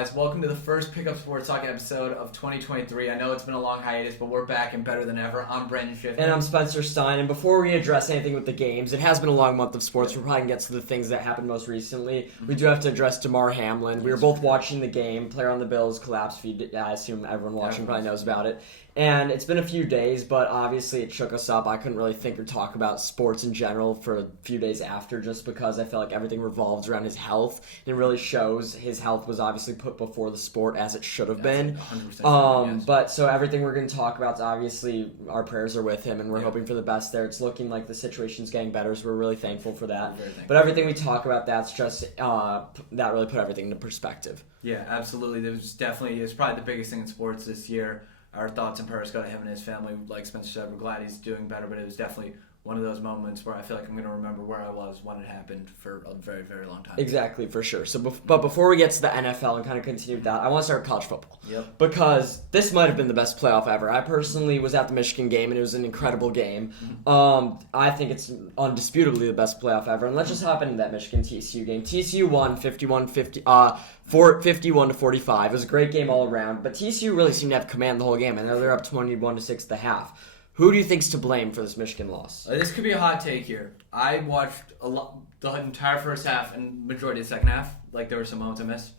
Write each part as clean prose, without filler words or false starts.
guys? Welcome to the first Pickup Sports Talk episode of 2023. I know it's been a long hiatus, but we're back and better than ever. I'm Brendan Schiff. And I'm Spencer Stein. And before we address anything with the games, it has been a long month of sports. We're probably going to get to the things that happened most recently. We do have to address Damar Hamlin. We were both watching the game. Player on the Bills collapsed. I assume everyone watching probably knows about it. And it's been a few days, but obviously it shook us up. I couldn't really think or talk about sports in general for a few days after, just because I felt like everything revolves around his health. And it really shows his health was obviously put before the sport, as it should have been. 100%. Yes. But so everything we're going to talk about is obviously our prayers are with him, and we're hoping for the best there. It's looking like the situation's getting better, so we're really thankful for that. But everything we talk about, that's just that really put everything into perspective. Yeah, absolutely. It's probably the biggest thing in sports this year. Our thoughts and prayers go to him and his family. Like Spencer said, we're glad he's doing better, but it was definitely one of those moments where I feel like I'm going to remember where I was when it happened for a very, very long time. Exactly, for sure. But before we get to the NFL and kind of continue with that, I want to start with college football. Yep. Because this might have been the best playoff ever. I personally was at the Michigan game, and it was an incredible game. I think it's undisputably the best playoff ever. And let's just hop into that Michigan TCU game. TCU won 51-45. It was a great game all around, but TCU really seemed to have command the whole game. I know they're up 21-6 at the half. Who do you think's to blame for this Michigan loss? This could be a hot take here. I watched the entire first half and majority of the second half. Like, there were some moments I missed.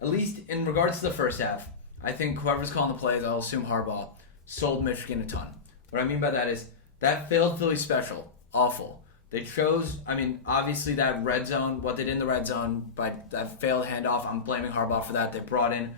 At least in regards to the first half, I think whoever's calling the plays, I'll assume Harbaugh, sold Michigan a ton. What I mean by that is that failed Philly special, awful. They chose, obviously that red zone, what they did in the red zone, by that failed handoff, I'm blaming Harbaugh for that. They brought in,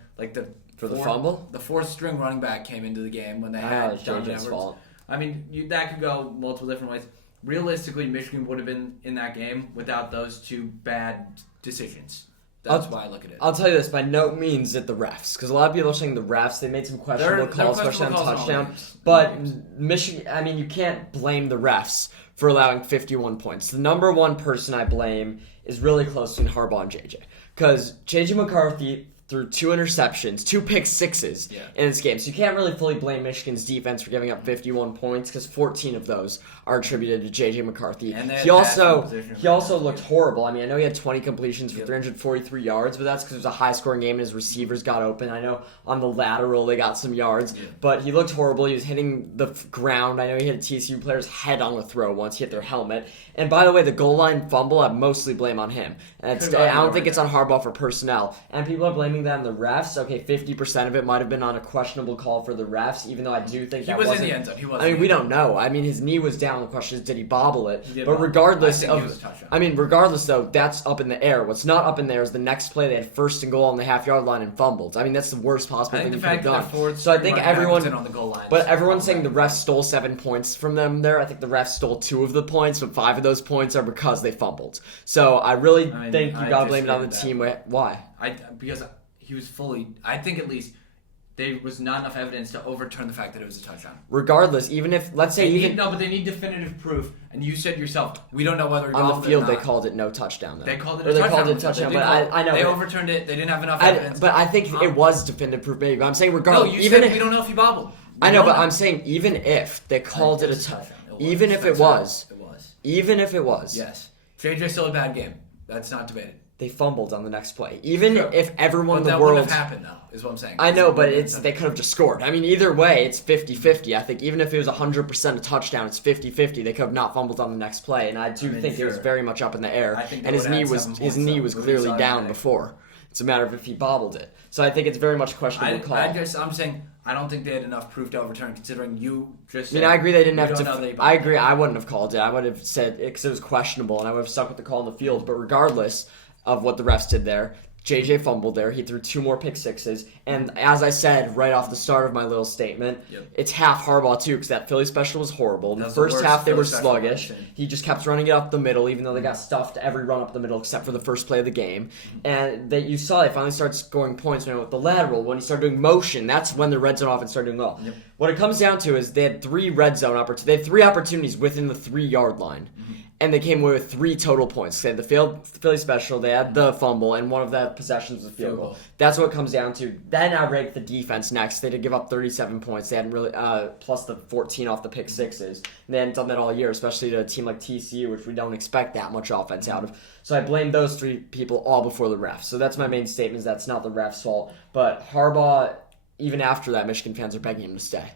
the fumble? The fourth string running back came into the game when they had John Edwards. Fault. That could go multiple different ways. Realistically, Michigan would have been in that game without those two bad decisions. That's why I look at it. I'll tell you this, by no means at the refs, because a lot of people are saying the refs, they made some questionable calls, especially on touchdown. But Michigan, you can't blame the refs for allowing 51 points. The number one person I blame is really close between Harbaugh and JJ. Because JJ McCarthy threw 2 interceptions, 2 pick sixes in this game. So you can't really fully blame Michigan's defense for giving up 51 points, because 14 of those are attributed to J.J. McCarthy. And he also looked horrible. I know he had 20 completions for 343 yards, but that's because it was a high-scoring game and his receivers got open. I know on the lateral they got some yards, but he looked horrible. He was hitting the ground. I know he hit a TCU player's head on the throw once. He hit their helmet. And by the way, the goal line fumble, I mostly blame on him. I don't think it's on Harbaugh for personnel. And people are blaming that on the refs. Okay, 50% of it might have been on a questionable call for the refs, even though I do think he was in the end zone. He was. We don't know. His knee was down. The question is, did he bobble it? But regardless though, that's up in the air. What's not up in there is the next play they had 1st and goal on the half-yard line and fumbled. That's the worst possible thing you could have done. So I think everyone's saying the refs stole 7 points from them there. I think the refs stole 2 of the points, but 5 of those points are because they fumbled. So I really think you gotta blame it on the team. Why? Because he was I think at least there was not enough evidence to overturn the fact that it was a touchdown. Regardless, even if, let's say... but they need definitive proof, and you said yourself, we don't know whether... On the field, they called it no touchdown, though. They called it a touchdown, but I know... They overturned it, they didn't have enough evidence. But I think it was definitive proof, maybe. But I'm saying regardless... No, you said we don't know if he bobbled. I know, but I'm saying even if they called it a touchdown... Even if it was... Even if it was... Yes. JJ still a bad game. That's not debated. They fumbled on the next play. Even if everyone in the world... world... That wouldn't have happened, though, is what I'm saying. I know, but they could have just scored. Either way, it's 50-50. I think even if it was 100% a touchdown, it's 50-50. They could have not fumbled on the next play, and I think it was very much up in the air. And his knee was clearly down before. It's a matter of if he bobbled it. So I think it's very much a questionable call. I'm saying I don't think they had enough proof to overturn, considering you just said... I agree they didn't have to... I agree, I wouldn't have called it. I would have said it because it was questionable, and I would have stuck with the call in the field. But regardless of what the refs did there, JJ fumbled there. He threw 2 more pick sixes. And as I said right off the start of my little statement, it's half Harbaugh, too, because that Philly special was horrible. In the first half, they were sluggish. He just kept running it up the middle, even though they got stuffed every run up the middle except for the first play of the game. And you saw they finally started scoring points with the lateral. When he started doing motion, that's when the red zone offense started doing well. What it comes down to is they had 3 red zone opportunities. They had 3 opportunities within the 3-yard line. and they came away with 3 total points. They had the Philly special, they had the fumble, and one of the possessions was a field goal. That's what it comes down to. Then I rank the defense next. They did give up 37 points. They hadn't really, plus the 14 off the pick sixes. And they hadn't done that all year, especially to a team like TCU, which we don't expect that much offense out of. So I blame those 3 people all before the refs. So that's my main statement, is that's not the refs' fault. But Harbaugh, even after that, Michigan fans are begging him to stay.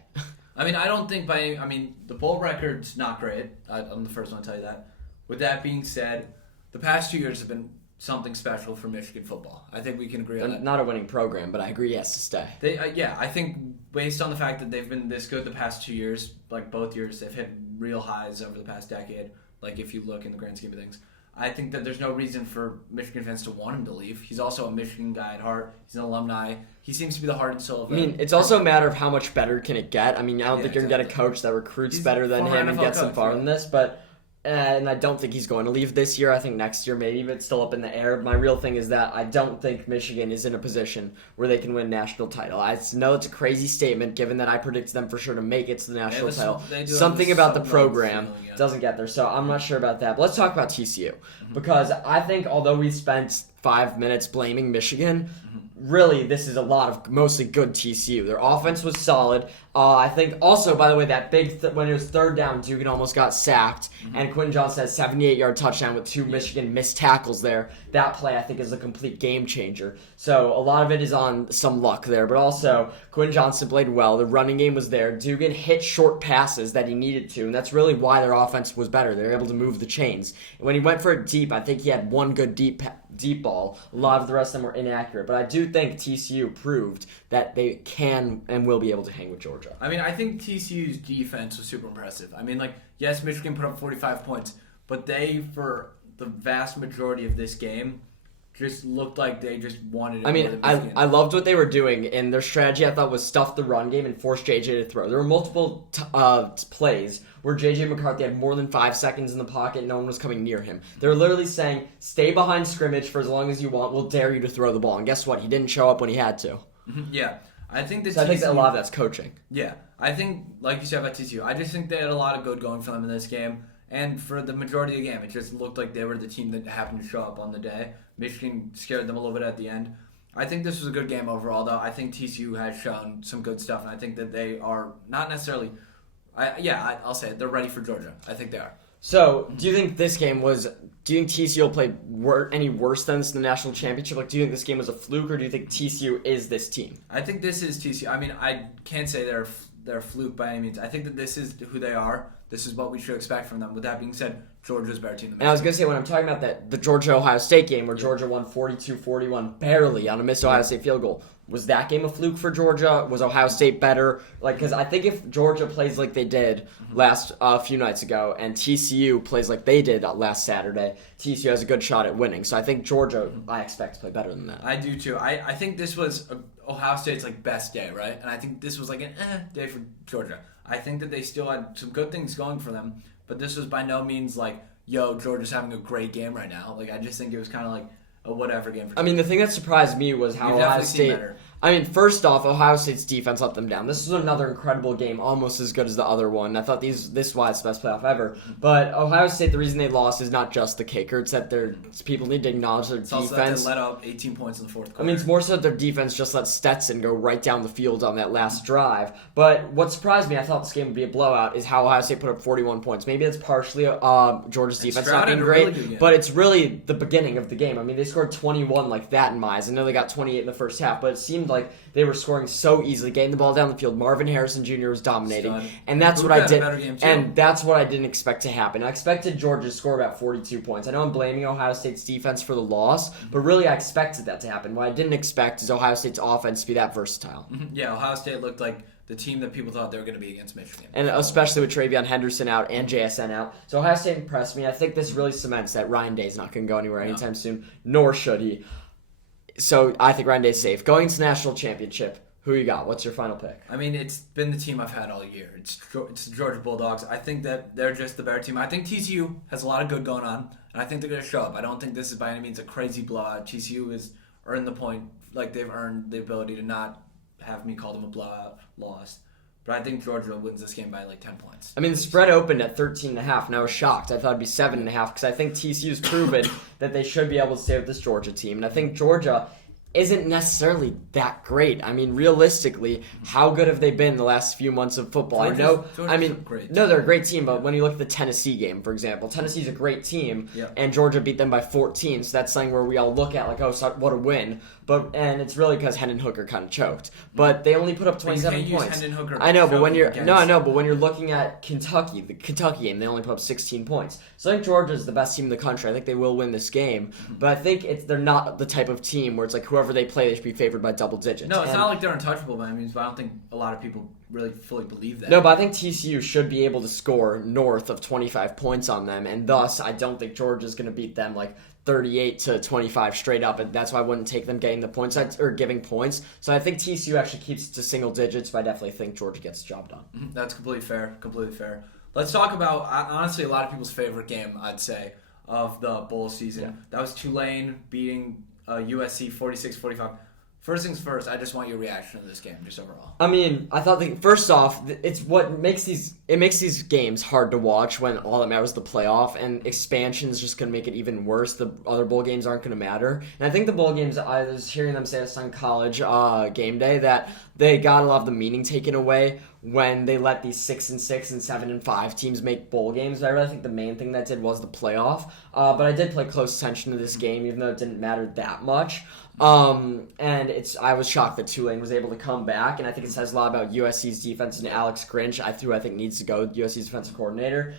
I mean, I don't think the bowl record's not great. I'm the first one to tell you that. With that being said, the past 2 years have been something special for Michigan football. I think we can agree on that. Not a winning program, but I agree he has to stay. I think based on the fact that they've been this good the past 2 years, like both years, they've hit real highs over the past decade, like if you look in the grand scheme of things. I think that there's no reason for Michigan fans to want him to leave. He's also a Michigan guy at heart. He's an alumni. He seems to be the heart and soul of it. I mean, it's also a matter of how much better can it get. I mean, I don't think you're going to get a coach that recruits better than him and gets him far in this, but... and I don't think he's going to leave this year. I think next year maybe, but it's still up in the air. My real thing is that I don't think Michigan is in a position where they can win national title. I know it's a crazy statement given that I predicted them for sure to make it to the national title. Something about the program doesn't get there, so I'm not sure about that. But let's talk about TCU. Because I think although we spent 5 minutes blaming Michigan, really this is a lot of mostly good TCU. Their offense was solid. I think also, by the way, that big when it was third down, Dugan almost got sacked, and Quentin Johnson had a 78-yard touchdown with 2 Michigan missed tackles there. That play, I think, is a complete game changer. So a lot of it is on some luck there, but also Quentin Johnson played well. The running game was there. Dugan hit short passes that he needed to, and that's really why their offense was better. They were able to move the chains. And when he went for it deep, I think he had one good deep ball. A lot of the rest of them were inaccurate, but I do think TCU proved that they can and will be able to hang with Georgia. I mean, I think TCU's defense was super impressive. I mean, yes, Michigan put up 45 points, but they, for the vast majority of this game, just looked like they just wanted it. I mean, I loved what they were doing, and their strategy, I thought, was stuff the run game and force JJ to throw. There were multiple plays where JJ McCarthy had more than 5 seconds in the pocket and no one was coming near him. They were literally saying, stay behind scrimmage for as long as you want. We'll dare you to throw the ball. And guess what? He didn't show up when he had to. Yeah. I think that a lot of that's coaching. Yeah. I think, like you said about TCU, I just think they had a lot of good going for them in this game. And for the majority of the game, it just looked like they were the team that happened to show up on the day. Michigan scared them a little bit at the end. I think this was a good game overall, though. I think TCU has shown some good stuff, and I think that they are not necessarily... I'll say it. They're ready for Georgia. I think they are. So, do you think this game was... Do you think TCU will play any worse than this in the national championship? Do you think this game was a fluke, or do you think TCU is this team? I think this is TCU. I mean, I can't say they're a fluke by any means. I think that this is who they are. This is what we should expect from them. With that being said, Georgia's a better team than Michigan. And I was going to say, when I'm talking about the Georgia-Ohio State game, where Georgia won 42-41 barely on a missed Ohio State field goal, was that game a fluke for Georgia? Was Ohio State better? Because I think if Georgia plays like they did last few nights ago, and TCU plays like they did last Saturday, TCU has a good shot at winning. So I think Georgia, I expect to play better than that. I do too. I think this was Ohio State's best day, right? And I think this was an day for Georgia. I think that they still had some good things going for them, but this was by no means Georgia's having a great game right now. I just think it was kind of a whatever game for Georgia. I mean, the thing that surprised me was how Ohio State... I mean, first off, Ohio State's defense let them down. This was another incredible game, almost as good as the other one. I thought this was the best playoff ever. But Ohio State, the reason they lost is not just the kicker. It's that people need to acknowledge their defense. Also that they let up 18 points in the fourth quarter. I mean, it's more so that their defense just let Stetson go right down the field on that last drive. But what surprised me, I thought this game would be a blowout, is how Ohio State put up 41 points. Maybe that's partially Georgia's defense not being great, but it's really the beginning of the game. I mean, they scored 21 like that in Mize. I know they got 28 in the first half, but it seemed like they were scoring so easily, getting the ball down the field. Marvin Harrison Jr. was dominating, and that's what I did. And that's what I didn't expect to happen. I expected Georgia to score about 42 points. I know I'm blaming Ohio State's defense for the loss, but really I expected that to happen. What I didn't expect is Ohio State's offense to be that versatile. Yeah, Ohio State looked like the team that people thought they were going to be against Michigan. And especially with TreVeyon Henderson out and JSN out. So Ohio State impressed me. I think this really cements that Ryan Day is not going to go anywhere anytime soon, nor should he. So I think Ryan Day's safe. Going to the national championship, who you got? What's your final pick? I mean, it's been the team I've had all year. It's the Georgia Bulldogs. I think that they're just the better team. I think TCU has a lot of good going on, and I think they're going to show up. I don't think this is by any means a crazy blowout. TCU has earned the point, they've earned the ability to not have me call them a blowout loss. but I think Georgia wins this game by like 10 points. I mean, the spread opened at 13.5, and I was shocked. I thought it'd be 7.5 because I think TCU's proven that they should be able to stay with this Georgia team, and I think Georgia isn't necessarily that great. I mean, realistically, how good have they been the last few months of football? Georgia's I mean, great. no, they're a great team, but when you look at the Tennessee game, for example, Tennessee's a great team, and Georgia beat them by 14, so that's something where we all look at like, oh, what a win. And it's really because Hendon Hooker kind of choked. But they only put up 27 points. I know, but when you're looking at Kentucky, the Kentucky game, they only put up 16 points. So I think Georgia's the best team in the country. I think they will win this game. But I think they're not the type of team where it's like whoever they play, they should be favored by double digits. No, it's not like they're untouchable by any means, but I don't think a lot of people really fully believe that. No, but I think TCU should be able to score north of 25 points on them, and thus I don't think Georgia's going to beat them like 38-25 straight up, and that's why I wouldn't take them getting the points or giving points. So I think TCU actually keeps it to single digits, but I definitely think Georgia gets the job done. That's completely fair. Completely fair. Let's talk about honestly a lot of people's favorite game, I'd say, of the bowl season. Yeah. That was Tulane beating USC 46-45. First things first, I just want your reaction to this game, just overall. I mean, I thought first off, it's what makes these games hard to watch when all that matters is the playoff, and expansion is just going to make it even worse. The other bowl games aren't going to matter, and I think the bowl games. I was hearing them say this on college game day that they got a lot of the meaning taken away when they let these 6-6 and 7-5 teams make bowl games. I really think the main thing that did was the playoff. But I did pay close attention to this game, even though it didn't matter that much. I was shocked that Tulane was able to come back, and I think it says a lot about USC's defense and Alex Grinch, who I think needs to go, USC's defensive coordinator.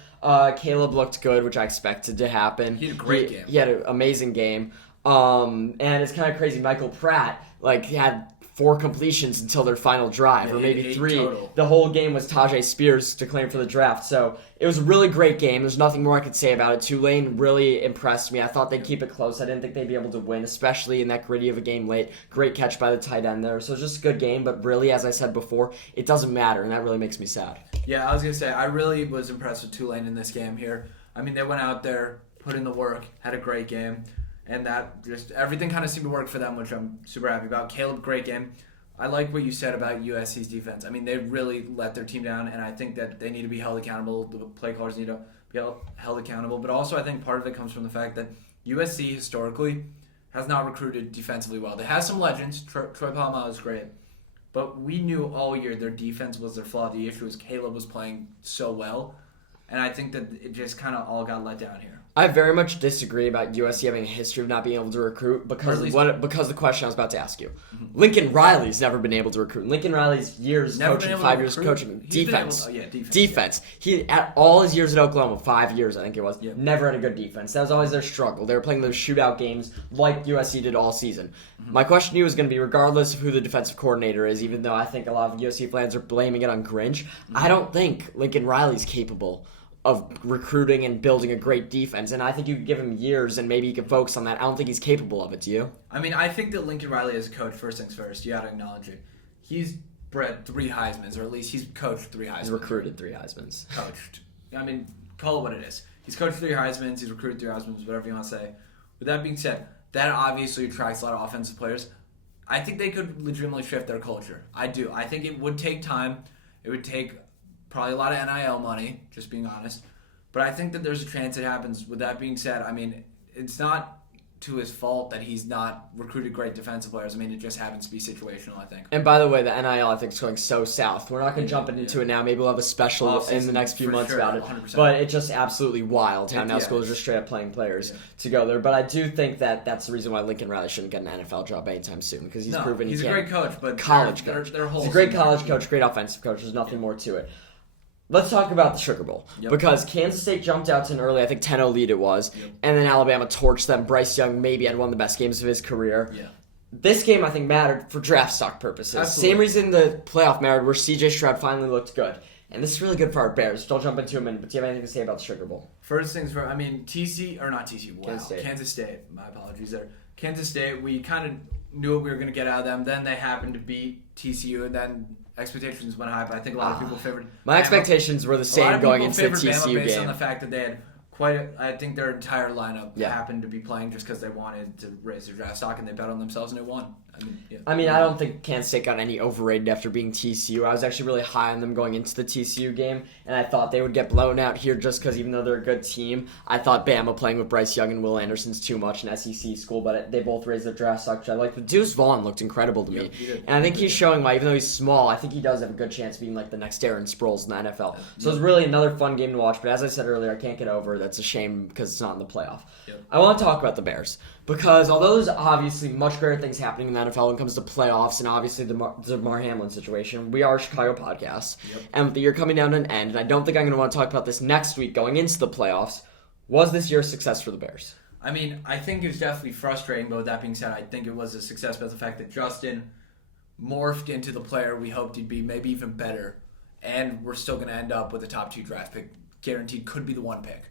Caleb looked good, which I expected to happen. He had a great game. He had an amazing game. And it's kind of crazy. Michael Pratt, he had 4 completions until their final drive, or maybe 3. Total. The whole game was Tajay Spears to claim for the draft. So it was a really great game. There's nothing more I could say about it. Tulane really impressed me. I thought they'd keep it close. I didn't think they'd be able to win, especially in that gritty of a game late. Great catch by the tight end there. So it was just a good game, but really, as I said before, it doesn't matter, and that really makes me sad. Yeah, I was going to say, I really was impressed with Tulane in this game here. I mean, they went out there, put in the work, had a great game, and that just everything kind of seemed to work for them, which I'm super happy about. Caleb, great game. I like what you said about USC's defense. I mean, they really let their team down, and I think that they need to be held accountable. The play callers need to be held accountable. But also, I think part of it comes from the fact that USC historically has not recruited defensively well. They have some legends. Troy Polamalu is great. But we knew all year their defense was their flaw. The issue was Caleb was playing so well. And I think that it just kind of all got let down here. I very much disagree about USC having a history of not being able to recruit because the question I was about to ask you. Mm-hmm. Lincoln Riley's never been able to recruit. Lincoln Riley's years coaching, 5 years coaching, defense. Defense. He at all his years at Oklahoma, 5 years I think it was, never had a good defense. That was always their struggle. They were playing those shootout games like USC did all season. Mm-hmm. My question to you is going to be, regardless of who the defensive coordinator is, even though I think a lot of USC fans are blaming it on Grinch, I don't think Lincoln Riley's capable of recruiting and building a great defense, and I think you could give him years and maybe he could focus on that. I don't think he's capable of it, do you? I mean, I think that Lincoln Riley as a coach, first things first, you gotta acknowledge it. He's bred 3 Heismans, or at least he's coached 3 Heismans. He's recruited 3 Heismans. Coached. I mean, call it what it is. He's coached 3 Heismans, he's recruited 3 Heismans, whatever you want to say. With that being said, that obviously attracts a lot of offensive players. I think they could legitimately shift their culture. I do. I think it would take time. It would take probably a lot of NIL money, just being honest. But I think that there's a chance it happens. With that being said, I mean, it's not to his fault that he's not recruited great defensive players. I mean, it just happens to be situational, I think. And by the way, the NIL, I think, is going so south. We're not going to jump into it now. Maybe we'll have a special in the next few months about it. 100%. But it's just absolutely wild how now schools are just straight up playing players to go there. But I do think that that's the reason why Lincoln Riley shouldn't get an NFL job anytime soon, because he's proven he can. He's a great coach, but college coach. He's a great college coach, great offensive coach. There's nothing more to it. Let's talk about the Sugar Bowl, because Kansas State jumped out to an early, I think 10-0 lead it was, and then Alabama torched them. Bryce Young maybe had one of the best games of his career. Yeah. This game, I think, mattered for draft stock purposes. Absolutely. Same reason the playoff mattered, where C.J. Stroud finally looked good. And this is really good for our Bears. I'll jump into a minute, but do you have anything to say about the Sugar Bowl? First things first, I mean, Kansas State. My apologies there. Kansas State, we kind of knew what we were going to get out of them. Then they happened to beat TCU, and then expectations went high, but I think a lot of people favored my expectations were the same going into the TCU Bama based game. On the fact that they had I think their entire lineup happened to be playing just because they wanted to raise their draft stock, and they bet on themselves and they won. I mean, I don't think Kansas State got any overrated after being TCU. I was actually really high on them going into the TCU game, and I thought they would get blown out here just because even though they're a good team, I thought Bama playing with Bryce Young and Will Anderson's too much in SEC school, but they both raised their draft stock, which I like. But Deuce Vaughn looked incredible to me, and I think he's showing why, even though he's small, I think he does have a good chance of being like the next Darren Sproles in the NFL. So it's really another fun game to watch, but as I said earlier, I can't get over it. That's a shame because it's not in the playoff. I want to talk about the Bears. Because although there's obviously much greater things happening in the NFL when it comes to playoffs and obviously the Damar Hamlin situation, we are a Chicago podcast. And with the year coming down to an end, and I don't think I'm going to want to talk about this next week going into the playoffs, was this year a success for the Bears? I mean, I think it was definitely frustrating, but with that being said, I think it was a success by the fact that Justin morphed into the player we hoped he'd be, maybe even better, and we're still going to end up with a top 2 draft pick. Guaranteed could be the 1 pick.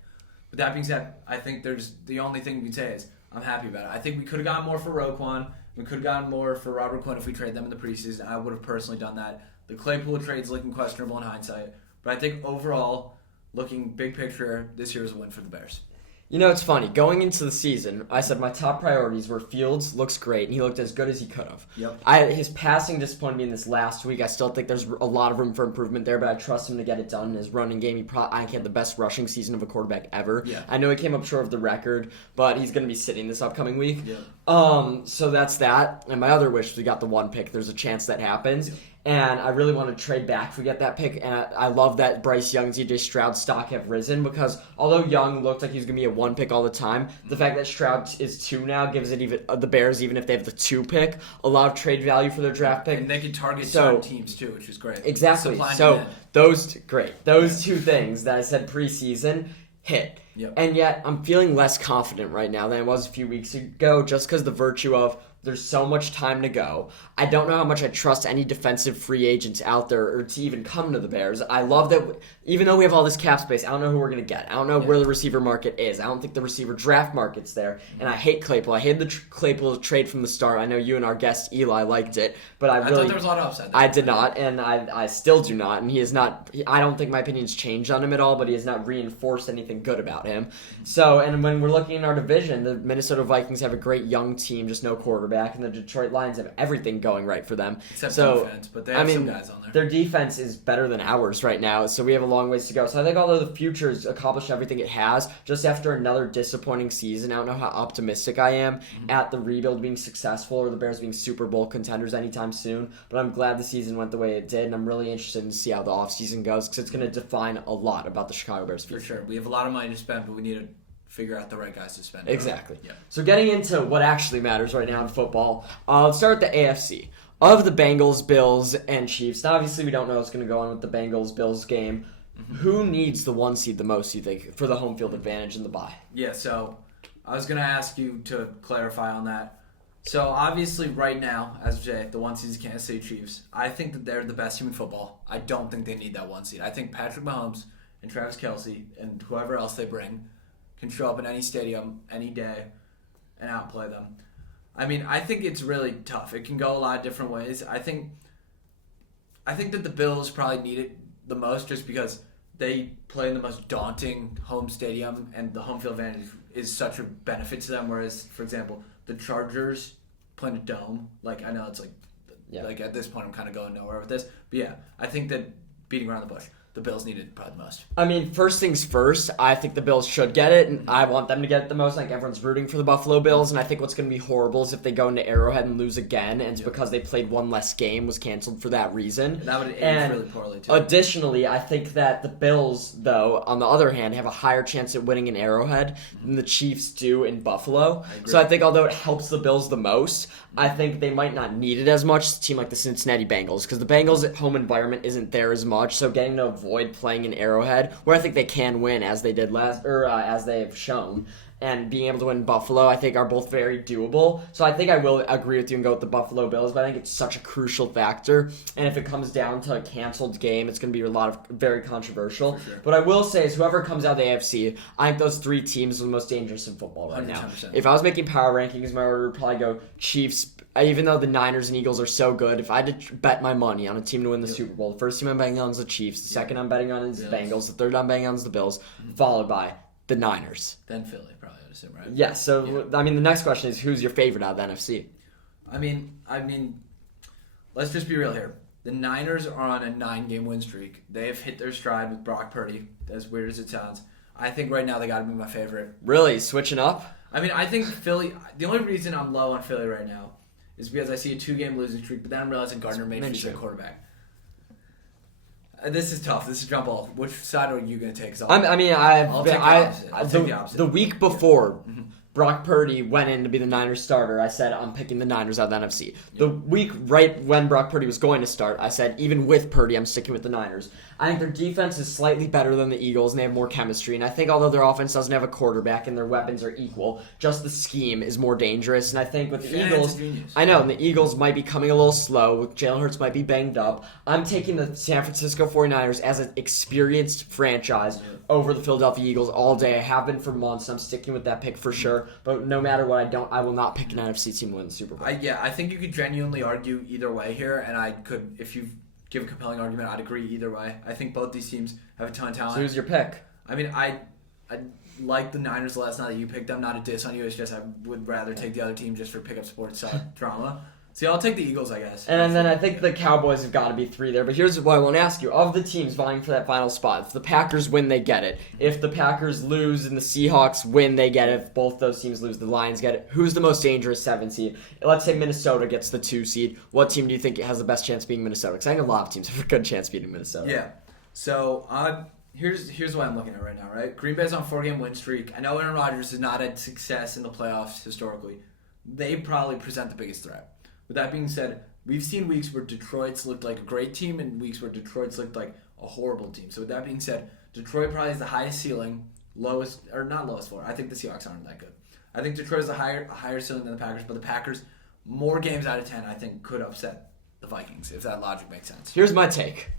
With that being said, I think the only thing we can say is I'm happy about it. I think we could have gotten more for Roquan. We could have gotten more for Robert Quinn if we traded them in the preseason. I would have personally done that. The Claypool trade's looking questionable in hindsight. But I think overall, looking big picture, this year was a win for the Bears. You know, it's funny. Going into the season, I said my top priorities were Fields looks great, and he looked as good as he could have. His passing disappointed me in this last week. I still think there's a lot of room for improvement there, but I trust him to get it done. His running game, I think he had the best rushing season of a quarterback ever. I know he came up short of the record, but he's going to be sitting this upcoming week. So that's that. And my other wish, we got the 1 pick. There's a chance that happens. And I really want to trade back if we get that pick. And I love that Bryce Young, C.J. Stroud stock have risen because although Young looked like he was going to be a 1 pick all the time, the fact that Stroud is 2 now gives it even the Bears, even if they have the 2 pick, a lot of trade value for their draft pick. And they can target certain teams too, which is great. Exactly. So those 2 things that I said preseason hit. And yet I'm feeling less confident right now than I was a few weeks ago just because the virtue of there's so much time to go. I don't know how much I trust any defensive free agents out there or to even come to the Bears. I love that even though we have all this cap space, I don't know who we're going to get. I don't know where the receiver market is. I don't think the receiver draft market's there. And I hate Claypool. I hated the Claypool trade from the start. I know you and our guest Eli liked it, but I thought there was a lot of upside there. I did not, and I still do not. And he is not. I don't think my opinion's changed on him at all, but he has not reinforced anything good about him. So, and when we're looking at our division, the Minnesota Vikings have a great young team, just no quarterback, and the Detroit Lions have everything going right for them. Except defense, but they have some guys on there. Their defense is better than ours right now, so we have a long ways to go. So I think although the future's accomplished everything it has, just after another disappointing season, I don't know how optimistic I am at the rebuild being successful or the Bears being Super Bowl contenders anytime soon, but I'm glad the season went the way it did, and I'm really interested to see how the offseason goes because it's going to define a lot about the Chicago Bears future. For sure. We have a lot of money to spend, but we need to figure out the right guys to spend. Exactly. So getting into what actually matters right now in football, let's start with the AFC. Of the Bengals, Bills, and Chiefs, now obviously we don't know what's going to go on with the Bengals-Bills game. Who needs the 1 seed the most, you think, for the home field advantage in the bye? Yeah, so I was going to ask you to clarify on that. So obviously right now, as Jay, the 1 seed is Kansas City Chiefs. I think that they're the best team in football. I don't think they need that 1 seed. I think Patrick Mahomes and Travis Kelce and whoever else they bring can show up in any stadium, any day, and outplay them. I mean, I think it's really tough. It can go a lot of different ways. I think that the Bills probably need it the most just because they play in the most daunting home stadium, and the home field advantage is such a benefit to them, whereas, for example, the Chargers playing a dome, like, I know it's like at this point I'm kind of going nowhere with this, but yeah, I think that beating around the bush, the Bills need it probably the most. I mean, first things first, I think the Bills should get it, and I want them to get it the most. Like, everyone's rooting for the Buffalo Bills, and I think what's going to be horrible is if they go into Arrowhead and lose again, and it's because they played one less game, was canceled for that reason. And that would age really poorly, too. Additionally, I think that the Bills, though, on the other hand, have a higher chance at winning in Arrowhead than the Chiefs do in Buffalo. So I think although it helps the Bills the most, I think they might not need it as much as a team like the Cincinnati Bengals, because the Bengals' home environment isn't there as much, so getting to avoid playing in Arrowhead, where I think they can win as they did as they have shown, and being able to win Buffalo, I think are both very doable. So I think I will agree with you and go with the Buffalo Bills, but I think it's such a crucial factor, and if it comes down to a canceled game, it's going to be a lot of very controversial. Sure. What I will say is whoever comes out of the AFC, I think those 3 teams are the most dangerous in football right 100%. Now. If I was making power rankings, my order would probably go Chiefs. Even though the Niners and Eagles are so good, if I had to bet my money on a team to win the Super Bowl, the first team I'm betting on is the Chiefs, the second I'm betting on is the Bengals, the third I'm betting on is the Bills, followed by the Niners. Then Philly, probably, I would assume, right? Yeah, so, I mean, the next question is who's your favorite out of the NFC? I mean, let's just be real here. The Niners are on a 9-game win streak. They have hit their stride with Brock Purdy, as weird as it sounds. I think right now they got to be my favorite. Really? Switching up? I mean, I think Philly, the only reason I'm low on Philly right now is because I see a 2-game losing streak, but then I'm realizing Gardner Minshew's a quarterback. This is tough. This is jump ball. Which side are you going to take? I'll take the opposite. The week before Brock Purdy went in to be the Niners starter, I said I'm picking the Niners out of the NFC. Yep. The week right when Brock Purdy was going to start, I said even with Purdy, I'm sticking with the Niners. I think their defense is slightly better than the Eagles, and they have more chemistry. And I think although their offense doesn't have a quarterback and their weapons are equal, just the scheme is more dangerous. And I think with the Eagles, I know, and the Eagles might be coming a little slow. Jalen Hurts might be banged up. I'm taking the San Francisco 49ers as an experienced franchise over the Philadelphia Eagles all day. I have been for months. I'm sticking with that pick for sure. But no matter what, I will not pick an NFC team to win the Super Bowl. I think you could genuinely argue either way here, and I could, if you give a compelling argument, I'd agree either way. I think both these teams have a ton of talent. So who's your pick? I mean, I like the Niners last night that you picked them. Not a diss on you. It's just I would rather take the other team just for pickup sports drama. See, I'll take the Eagles, I guess. And then I think the Cowboys have got to be 3 there. But here's what I want to ask you. Of the teams vying for that final spot, if the Packers win, they get it. If the Packers lose and the Seahawks win, they get it. If both those teams lose, the Lions get it. Who's the most dangerous 7 seed? Let's say Minnesota gets the 2 seed. What team do you think has the best chance of being Minnesota? Because I think a lot of teams have a good chance of beating Minnesota. Yeah. So here's what I'm looking at right now, right? Green Bay's on a 4-game win streak. I know Aaron Rodgers has not had success in the playoffs historically. They probably present the biggest threat. With that being said, we've seen weeks where Detroit's looked like a great team and weeks where Detroit's looked like a horrible team. So with that being said, Detroit probably has the highest ceiling, not lowest floor. I think the Seahawks aren't that good. I think Detroit has a higher ceiling than the Packers, but the Packers, more games out of 10, I think, could upset the Vikings, if that logic makes sense. Here's my take.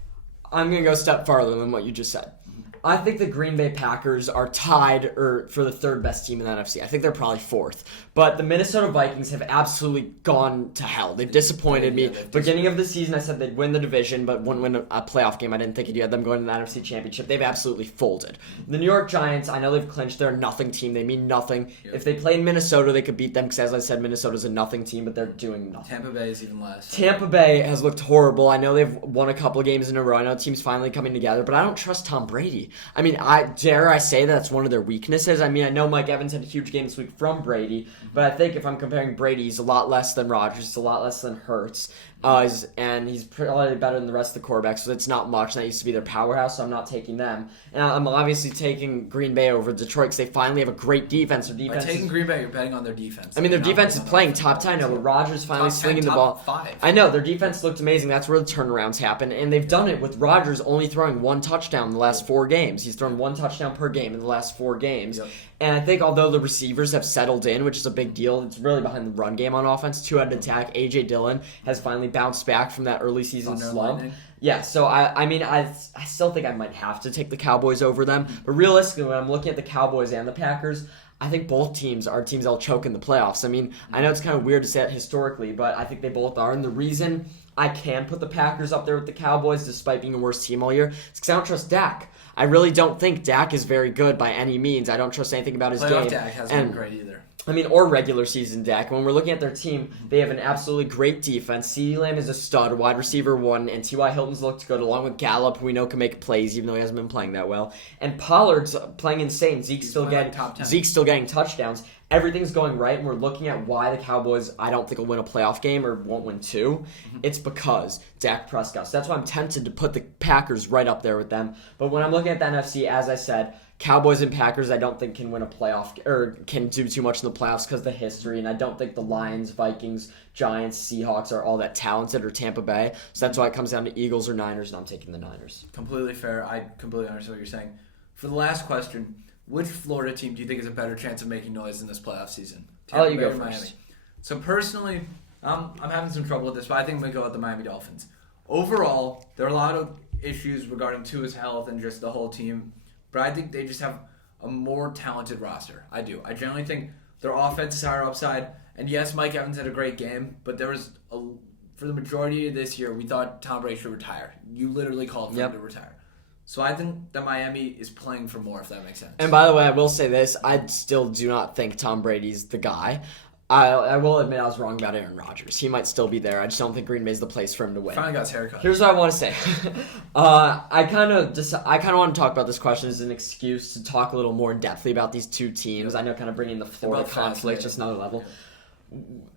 I'm going to go a step farther than what you just said. I think the Green Bay Packers are tied for the 3rd best team in the NFC. I think they're probably 4th. But the Minnesota Vikings have absolutely gone to hell. They've disappointed me. Beginning of the season, I said they'd win the division, but wouldn't win a playoff game. I didn't think you had them going to the NFC Championship. They've absolutely folded. The New York Giants, I know they've clinched. They're a nothing team. They mean nothing. Yep. If they play in Minnesota, they could beat them because, as I said, Minnesota's a nothing team, but they're doing nothing. Tampa Bay is even less. Tampa Bay has looked horrible. I know they've won a couple of games in a row. I know the team's finally coming together, but I don't trust Tom Brady. I mean, dare I say that's one of their weaknesses? I mean, I know Mike Evans had a huge game this week from Brady, but I think if I'm comparing Brady, he's a lot less than Rodgers, he's a lot less than Hurts, and he's probably better than the rest of the quarterbacks, so it's not much. That used to be their powerhouse, so I'm not taking them. And I'm obviously taking Green Bay over Detroit because they finally have a great defense. Their defense By taking Green Bay, you're betting on their defense. I mean, their defense is playing top 10 now, but Rodgers finally slinging the ball. 5. I know, their defense looked amazing. That's where the turnarounds happen, and they've done it with Rodgers only throwing 1 touchdown in the last 4 games. He's thrown 1 touchdown per game in the last 4 games. Yep. And I think although the receivers have settled in, which is a big deal, it's really behind the run game on offense. 2-headed attack. A.J. Dillon has finally bounced back from that early season slump. Yeah, so I still think I might have to take the Cowboys over them. But realistically, when I'm looking at the Cowboys and the Packers, I think both teams are teams that'll choke in the playoffs. I mean, I know it's kind of weird to say it historically, but I think they both are. And the reason I can put the Packers up there with the Cowboys despite being a worse team all year is because I don't trust Dak. I really don't think Dak is very good by any means. I don't trust anything about his game. Playoff Dak hasn't been great either. I mean, or regular season Dak. When we're looking at their team, they have an absolutely great defense. CeeDee Lamb is a stud, wide receiver 1, and T.Y. Hilton's looked good, along with Gallup, who we know can make plays, even though he hasn't been playing that well. And Pollard's playing insane. Zeke's still getting touchdowns. Everything's going right, and we're looking at why the Cowboys, I don't think, will win a playoff game or won't win 2. Mm-hmm. It's because Dak Prescott. So that's why I'm tempted to put the Packers right up there with them. But when I'm looking at the NFC, as I said, Cowboys and Packers I don't think can win a playoff or can do too much in the playoffs because of the history, and I don't think the Lions, Vikings, Giants, Seahawks are all that talented, or Tampa Bay. So that's why it comes down to Eagles or Niners, and I'm taking the Niners. Completely fair. I completely understand what you're saying. For the last question, which Florida team do you think has a better chance of making noise in this playoff season? I'll let you go first. Miami? So personally, I'm having some trouble with this, but I think I'm going to go with the Miami Dolphins. Overall, there are a lot of issues regarding Tua's health and just the whole team, but I think they just have a more talented roster. I do. I generally think their offense is higher upside, and yes, Mike Evans had a great game, but there was for the majority of this year, we thought Tom Brady should retire. You literally called for him to retire. So I think that Miami is playing for more, if that makes sense. And by the way, I will say this. I still do not think Tom Brady's the guy. I will admit I was wrong about Aaron Rodgers. He might still be there. I just don't think Green Bay's the place for him to win. Finally got his haircut. Here's what I want to say. I kind of want to talk about this question as an excuse to talk a little more in depthly about these two teams. I know kind of bringing the Florida conflict just another level.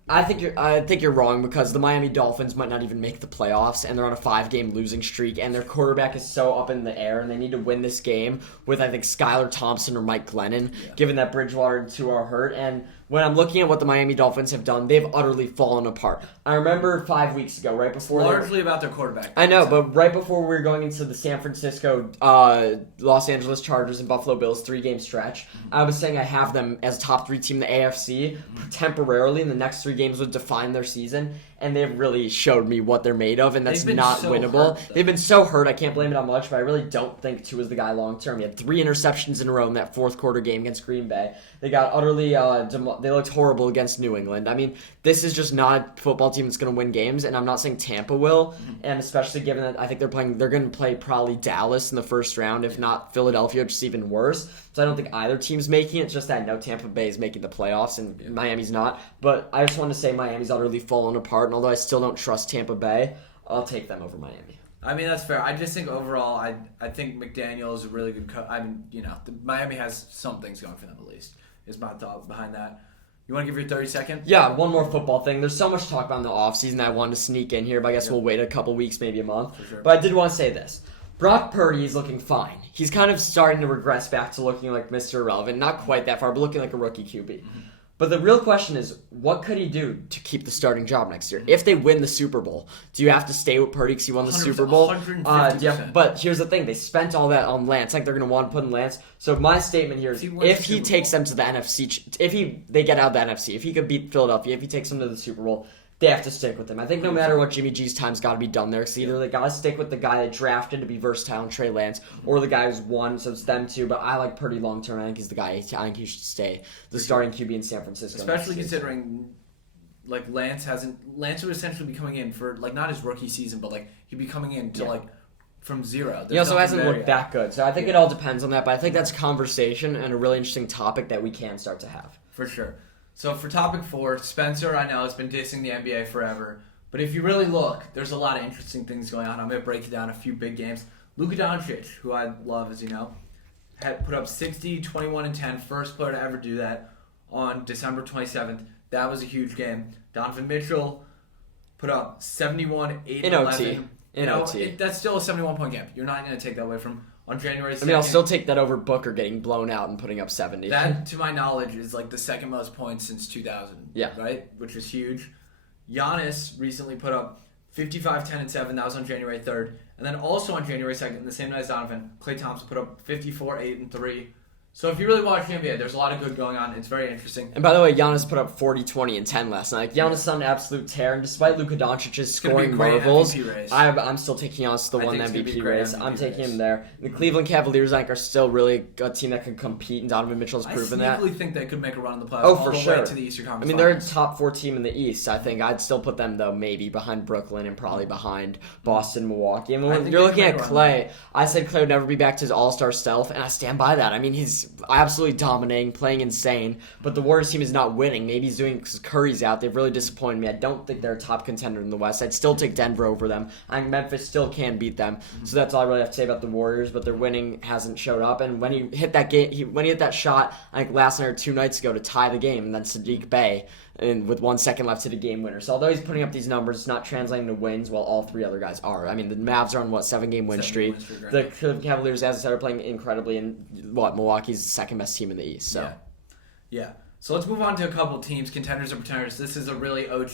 I think you're wrong because the Miami Dolphins might not even make the playoffs, and they're on a 5-game losing streak, and their quarterback is so up in the air, and they need to win this game with, I think, Skylar Thompson or Mike Glennon, given that Bridgewater and Tua are hurt. And when I'm looking at what the Miami Dolphins have done, they've utterly fallen apart. I remember 5 weeks ago, right before largely about their quarterback. I know, but right before we were going into the San Francisco, Los Angeles Chargers and Buffalo Bills 3-game stretch, I was saying I have them as a top 3 team in the AFC temporarily, and the next 3 games would define their season, and they've really showed me what they're made of, and that's not winnable. They've been so hurt, I can't blame it on much, but I really don't think Tua's the guy long term. He had 3 interceptions in a row in that fourth quarter game against Green Bay. They got utterly, they looked horrible against New England. I mean, this is just not a football team that's going to win games, and I'm not saying Tampa will, and especially given that I think they're going to play probably Dallas in the first round, if not Philadelphia, which is even worse. So I don't think either team's making it. It's just that I know Tampa Bay is making the playoffs and Miami's not. But I just want to say Miami's utterly fallen apart, and although I still don't trust Tampa Bay, I'll take them over Miami. I mean, that's fair. I just think overall, I think McDaniel is a really good coach. I mean, Miami has some things going for them at least, is my thought behind that. You want to give your 30 seconds? Yeah, one more football thing. There's so much talk about in the offseason that I wanted to sneak in here, but I guess we'll wait a couple weeks, maybe a month. For sure. But I did want to say this. Brock Purdy is looking fine. He's kind of starting to regress back to looking like Mr. Irrelevant. Not quite that far, but looking like a rookie QB. Mm-hmm. But the real question is, what could he do to keep the starting job next year? If they win the Super Bowl, do you have to stay with Purdy because he won the Super Bowl? 150%. But here's the thing. They spent all that on Lance. I think they're going to want to put in Lance. So my statement here is, if he takes them to the NFC, they get out of the NFC, if he could beat Philadelphia, if he takes them to the Super Bowl, they have to stick with him. I think no matter what, Jimmy G's time's got to be done there. Because either they got to stick with the guy they drafted to be versatile, Trey Lance, or the guy who's won, so it's them too. But I like Purdy long term. I think he's the guy. I think he should stay the starting QB in San Francisco. Especially considering, like, Lance would essentially be coming in for, like, not his rookie season, but, like, he'd be coming in to, like, from zero. He also hasn't looked that good. So I think it all depends on that. But I think that's a conversation and a really interesting topic that we can start to have. For sure. So for topic 4, Spencer, I know, has been dissing the NBA forever. But if you really look, there's a lot of interesting things going on. I'm going to break down a few big games. Luka Doncic, who I love, as you know, had put up 60, 21, and 10. First player to ever do that on December 27th. That was a huge game. Donovan Mitchell put up 71, 8, and 11. In OT. That's still a 71-point game. You're not going to take that away from on January 2nd. I mean, I'll still take that over Booker getting blown out and putting up 70. That, to my knowledge, is like the second most points since 2000. Yeah. Right? Which is huge. Giannis recently put up 55, 10, and 7. That was on January 3rd. And then also on January 2nd, the same night as Donovan, Klay Thompson put up 54, 8, and 3. So if you really watch the NBA, there's a lot of good going on. It's very interesting. And by the way, Giannis put up 40, 20, and 10 last night. Giannis is on an absolute tear, and despite Luka Doncic's scoring marbles, I'm still taking Giannis to win the MVP race. I'm taking him there. The Cleveland Cavaliers, I think, are still really a team that can compete, and Donovan Mitchell's proven that. I think they could make a run in the playoffs. Oh, for sure. Way to the Eastern Conference. I mean, they're a top 4 team in the East. I think I'd still put them, though, maybe behind Brooklyn and probably behind Boston, Milwaukee. I mean, when you're looking at Klay, I said Klay would never be back to his all-star stealth, and I stand by that. I mean, he's absolutely dominating, playing insane, but the Warriors team is not winning. Maybe he's doing because Curry's out. They've really disappointed me. I don't think they're a top contender in the West. I'd still take Denver over them. I think Memphis still can beat them. So that's all I really have to say about the Warriors, but their winning hasn't showed up. And when he hit that when he hit that shot, I think last night or 2 nights ago to tie the game, and then Sadiq Bey, and with 1 second left to the game winner. So although he's putting up these numbers, it's not translating to wins while all 3 other guys are. I mean, the Mavs are on, 7-game win streak. The Cavaliers, as I said, are playing incredibly, and Milwaukee's the second best team in the East. So. Yeah. So let's move on to a couple teams, contenders and pretenders. This is a really OG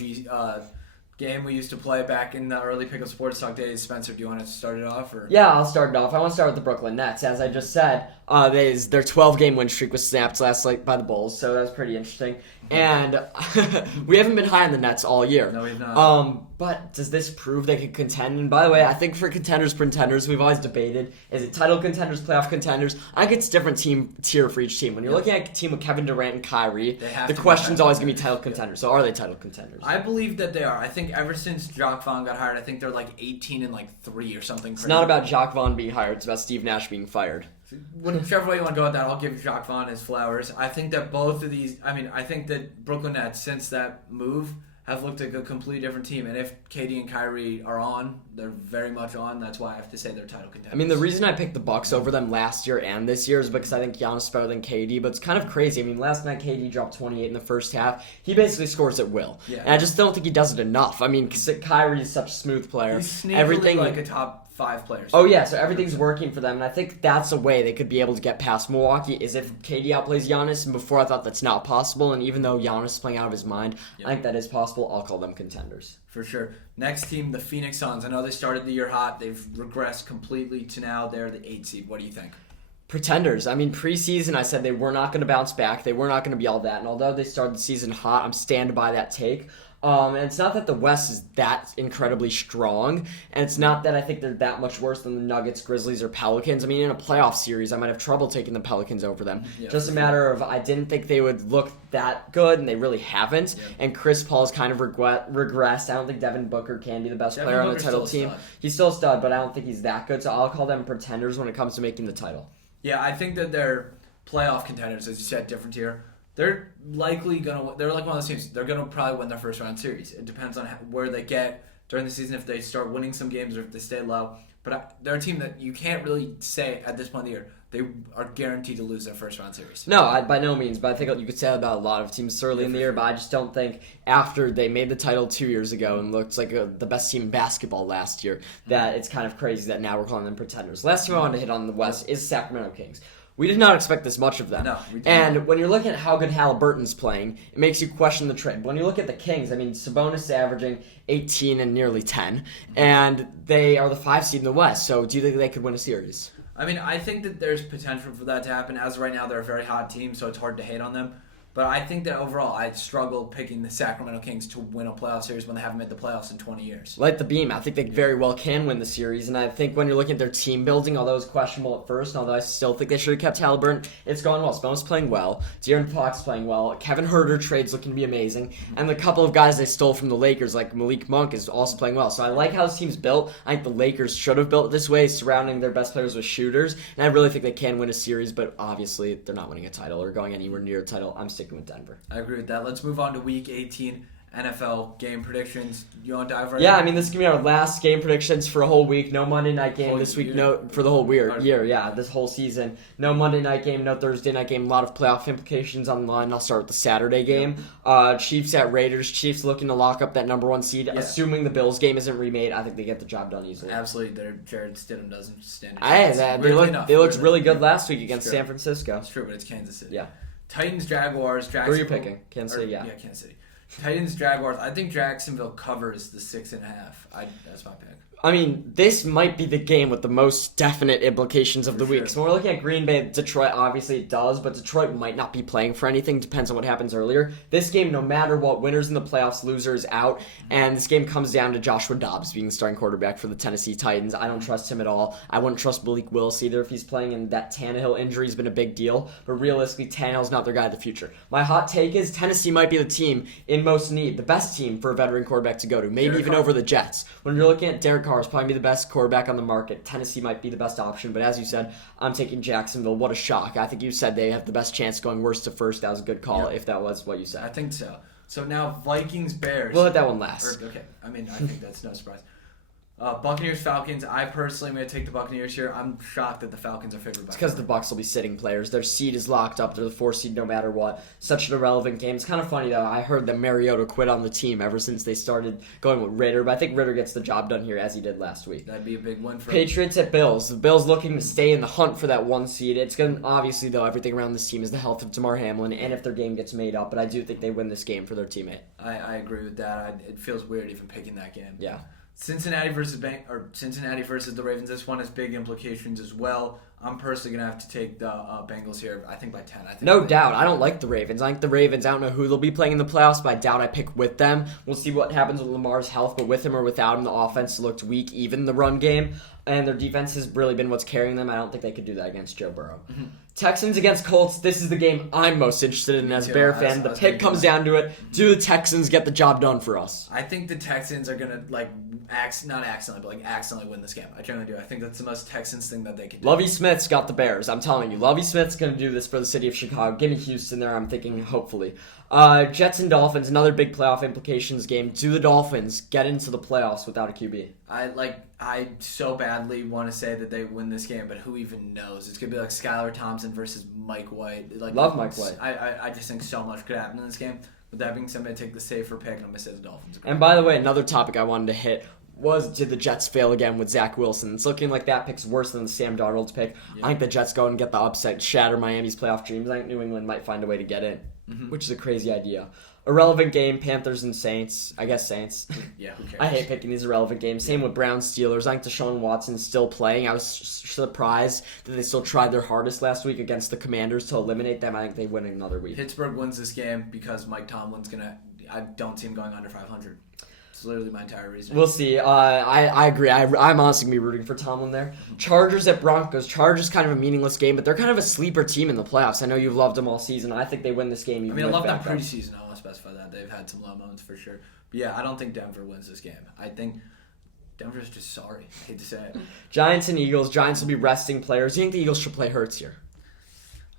game we used to play back in the early Pick Up Sports Talk days. Spencer, do you want to start it off? Or? Yeah, I'll start it off. I want to start with the Brooklyn Nets. As I just said, their 12-game win streak was snapped last night by the Bulls, so that was pretty interesting. And we haven't been high on the Nets all year. No, we've not. But does this prove they could contend? And by the way, I think for contenders, pretenders, we've always debated, is it title contenders, playoff contenders? I think it's a different team tier for each team. When you're looking at a team with Kevin Durant and Kyrie, the question's always going to be title contenders. So are they title contenders? I believe that they are. I think ever since Jacques Vaughn got hired, I think they're like 18 and 3 or something. It's not about Jacques Vaughn being hired. It's about Steve Nash being fired. Whichever way you want to go with that, I'll give Jacques Vaughn his flowers. I think that both of these, I think that Brooklyn Nets, since that move, have looked like a completely different team. And if KD and Kyrie are on, they're very much on. That's why I have to say they're title contenders. I mean, the reason I picked the Bucks over them last year and this year is because I think Giannis is better than KD, but it's kind of crazy. I mean, last night KD dropped 28 in the first half. He basically scores at will. Yeah. And I just don't think he does it enough. I mean, because Kyrie is such a smooth player. He's sneakily like a top 5 player. Oh, yeah, so everything's working for them, and I think that's a way they could be able to get past Milwaukee is if KD outplays Giannis, and before I thought that's not possible, and even though Giannis is playing out of his mind, I think that is possible. I'll call them contenders. For sure. Next team, the Phoenix Suns. I know they started the year hot. They've regressed completely to now they're the 8 seed. What do you think? Pretenders. I mean, preseason, I said they were not going to bounce back. They were not going to be all that, and although they started the season hot, I'm standing by that take. And it's not that the West is that incredibly strong, and it's not that I think they're that much worse than the Nuggets, Grizzlies, or Pelicans. I mean, in a playoff series, I might have trouble taking the Pelicans over them. Yeah, just a matter of I didn't think they would look that good, and they really haven't. Yeah. And Chris Paul's kind of regressed. I don't think Devin Booker can be the best player on the title team. He's still a stud, but I don't think he's that good, so I'll call them pretenders when it comes to making the title. Yeah, I think that they're playoff contenders, as you said, different tier. They're likely gonna. They're like one of those teams. They're gonna probably win their first round series. It depends on where they get during the season, if they start winning some games or if they stay low. But they're a team that you can't really say at this point of the year they are guaranteed to lose their first round series. No, by no means. But I think you could say that about a lot of teams early in the year. But I just don't think after they made the title 2 years ago and looked like the best team in basketball last year, that it's kind of crazy that now we're calling them pretenders. Last team I wanted to hit on the West is Sacramento Kings. We did not expect this much of them. No, we didn't. And when you're looking at how good Halliburton's playing, it makes you question the trade. But when you look at the Kings, I mean, Sabonis is averaging 18 and nearly 10, and they are the 5 seed in the West. So do you think they could win a series? I mean, I think that there's potential for that to happen. As of right now, they're a very hot team, so it's hard to hate on them. But I think that overall, I'd struggle picking the Sacramento Kings to win a playoff series when they haven't made the playoffs in 20 years. Light the beam. I think they very well can win the series. And I think when you're looking at their team building, although it's questionable at first, although I still think they should have kept Halliburton, it's gone well. Sabonis playing well. De'Aaron Fox playing well. Kevin Huerter trade's looking to be amazing. And the couple of guys they stole from the Lakers, like Malik Monk, is also playing well. So I like how this team's built. I think the Lakers should have built it this way, surrounding their best players with shooters. And I really think they can win a series, but obviously they're not winning a title or going anywhere near a title. I'm sticking with Denver. I agree with that. Let's move on to Week 18 NFL game predictions. You want to dive right in? Yeah, I mean, this is going to be our last game predictions for a whole week. No Monday night game this week. No, for the whole year, yeah, this whole season. No Monday night game, no Thursday night game. A lot of playoff implications on the line. I'll start with the Saturday game. Chiefs at Raiders. Chiefs looking to lock up that number 1 seed. Yeah. Assuming the Bills game isn't remade, I think they get the job done easily. Absolutely. Jared Stidham doesn't stand a chance. They looked really good last week against San Francisco. It's true, but it's Kansas City. Yeah. Titans, Jaguars, Jacksonville. Who are you picking? Kansas City, yeah. Yeah, Kansas City. Titans, Jaguars. I think Jacksonville covers the 6.5. That's my pick. I mean, this might be the game with the most definite implications of the week. So when we're looking at Green Bay, Detroit, obviously it does, but Detroit might not be playing for anything. Depends on what happens earlier. This game, no matter what, winners in the playoffs, losers out, and this game comes down to Joshua Dobbs being the starting quarterback for the Tennessee Titans. I don't trust him at all. I wouldn't trust Malik Willis either if he's playing, and that Tannehill injury has been a big deal, but realistically, Tannehill's not their guy of the future. My hot take is Tennessee might be the team in most need, the best team for a veteran quarterback to go to, maybe even over the Jets. When you're looking at Derek Carr, it's probably the best quarterback on the market. Tennessee might be the best option, but as you said, I'm taking Jacksonville. What a shock. I think you said they have the best chance going worst to first. That was a good call, if that was what you said. I think so. So now Vikings, Bears. We'll let that one last. Okay. I mean, I think that's no surprise. Buccaneers, Falcons. I personally am going to take the Buccaneers here. I'm shocked that the Falcons are favored by. It's because the Bucs will be sitting players. Their seed is locked up. They're the 4 seed no matter what. Such an irrelevant game. It's kind of funny, though. I heard that Mariota quit on the team ever since they started going with Ritter, but I think Ritter gets the job done here as he did last week. That'd be a big win for Patriots at Bills. The Bills looking to stay in the hunt for that 1 seed. It's going to, obviously, though, everything around this team is the health of Damar Hamlin and if their game gets made up, but I do think they win this game for their teammate. I agree with that. It feels weird even picking that game. Yeah. Cincinnati versus the Ravens. This one has big implications as well. I'm personally going to have to take the Bengals here, I think by 10. No doubt. I don't like the Ravens. I think the Ravens, I don't know who they'll be playing in the playoffs, but I doubt I pick with them. We'll see what happens with Lamar's health, but with him or without him, the offense looked weak, even the run game, and their defense has really been what's carrying them. I don't think they could do that against Joe Burrow. Mm-hmm. Texans against Colts. This is the game I'm most interested in as a Bear fan. The pick comes down to it. Do the Texans get the job done for us? I think the Texans are going to, not accidentally, but like accidentally win this game. I generally do. I think that's the most Texans thing that they can do. Lovie Smith's got the Bears. I'm telling you. Lovie Smith's going to do this for the city of Chicago. Give me Houston there, I'm thinking, hopefully. Jets and Dolphins, another big playoff implications game. Do the Dolphins get into the playoffs without a QB? I so badly want to say that they win this game, but who even knows? It's going to be like Skylar Thompson versus Mike White. Love Mike White. I just think so much could happen in this game. With that being said, I'm going to take the safer pick, and I'm going to say the Dolphins. And by the way, another topic I wanted to hit was, did the Jets fail again with Zach Wilson? It's looking like that pick's worse than the Sam Darnold's pick. Yeah. I think the Jets go and get the upset, shatter Miami's playoff dreams. I think New England might find a way to get in, which is a crazy idea. Irrelevant game, Panthers and Saints. I guess Saints. Yeah, who cares? I hate picking these irrelevant games. Same with Browns, Steelers. I think Deshaun Watson's still playing. I was surprised that they still tried their hardest last week against the Commanders to eliminate them. I think they win another week. Pittsburgh wins this game because Mike Tomlin's going to... I don't see him going under 500. It's literally my entire reason. We'll see. I agree. I'm honestly going to be rooting for Tomlin there. Chargers at Broncos. Chargers kind of a meaningless game, but they're kind of a sleeper team in the playoffs. I know you've loved them all season. I think they win this game. I love them preseason. I want to specify that. They've had some low moments for sure. But yeah, I don't think Denver wins this game. I think Denver's just sorry. I hate to say it. Giants and Eagles. Giants will be resting players. Do you think the Eagles should play Hurts here?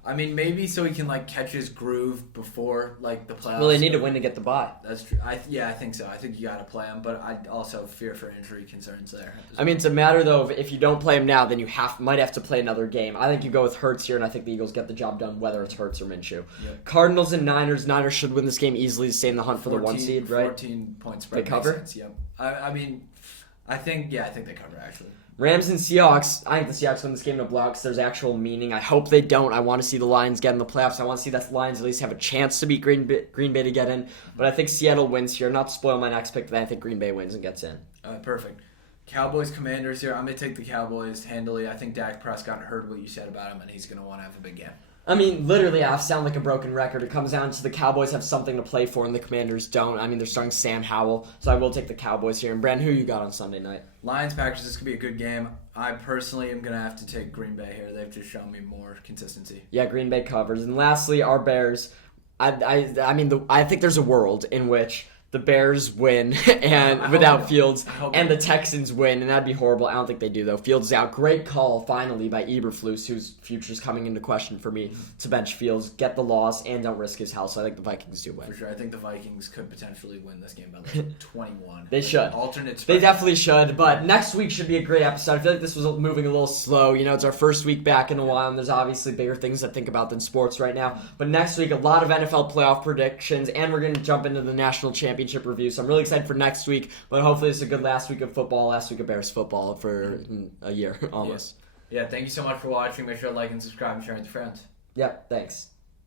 I mean, maybe so he can catch his groove before the playoffs. Well, they need to win to get the bye. That's true. I think so. I think you got to play him, but I also fear for injury concerns there. I mean, it's a matter though of if you don't play him now, then you might have to play another game. I think you go with Hurts here, and I think the Eagles get the job done, whether it's Hurts or Minshew. Yep. Cardinals and Niners. Niners should win this game easily to stay in the hunt for the 1 seed, right? 14 points spread. They cover. Yep. I think they cover actually. Rams and Seahawks. I think the Seahawks win this game in a blowout because there's actual meaning. I hope they don't. I want to see the Lions get in the playoffs. I want to see the Lions at least have a chance to beat Green Bay to get in. But I think Seattle wins here. Not to spoil my next pick, but I think Green Bay wins and gets in. Perfect. Cowboys Commanders here. I'm going to take the Cowboys handily. I think Dak Prescott heard what you said about him, and he's going to want to have a big game. I mean, literally, I sound like a broken record. It comes down to the Cowboys have something to play for, and the Commanders don't. I mean, they're starting Sam Howell, so I will take the Cowboys here. And Brandon, who you got on Sunday night? Lions-Packers, this could be a good game. I personally am going to have to take Green Bay here. They've just shown me more consistency. Yeah, Green Bay covers. And lastly, our Bears. I think there's a world in which the Bears win and without Fields, and the Texans win, and that'd be horrible. I don't think they do, though. Fields is out. Great call, finally, by Eberflus, whose future's coming into question for me, to bench Fields, get the loss, and don't risk his health. So I think the Vikings do win. For sure. I think the Vikings could potentially win this game by 21. They should. Alternate spread. They definitely should, but next week should be a great episode. I feel like this was moving a little slow. It's our first week back in a while, and there's obviously bigger things to think about than sports right now. But next week, a lot of NFL playoff predictions, and we're going to jump into the national championship review. So I'm really excited for next week, but hopefully it's a good last week of football, last week of Bears football for a year almost. Yeah, thank you so much for watching. Make sure to like and subscribe and share with your friends. Yep, thanks.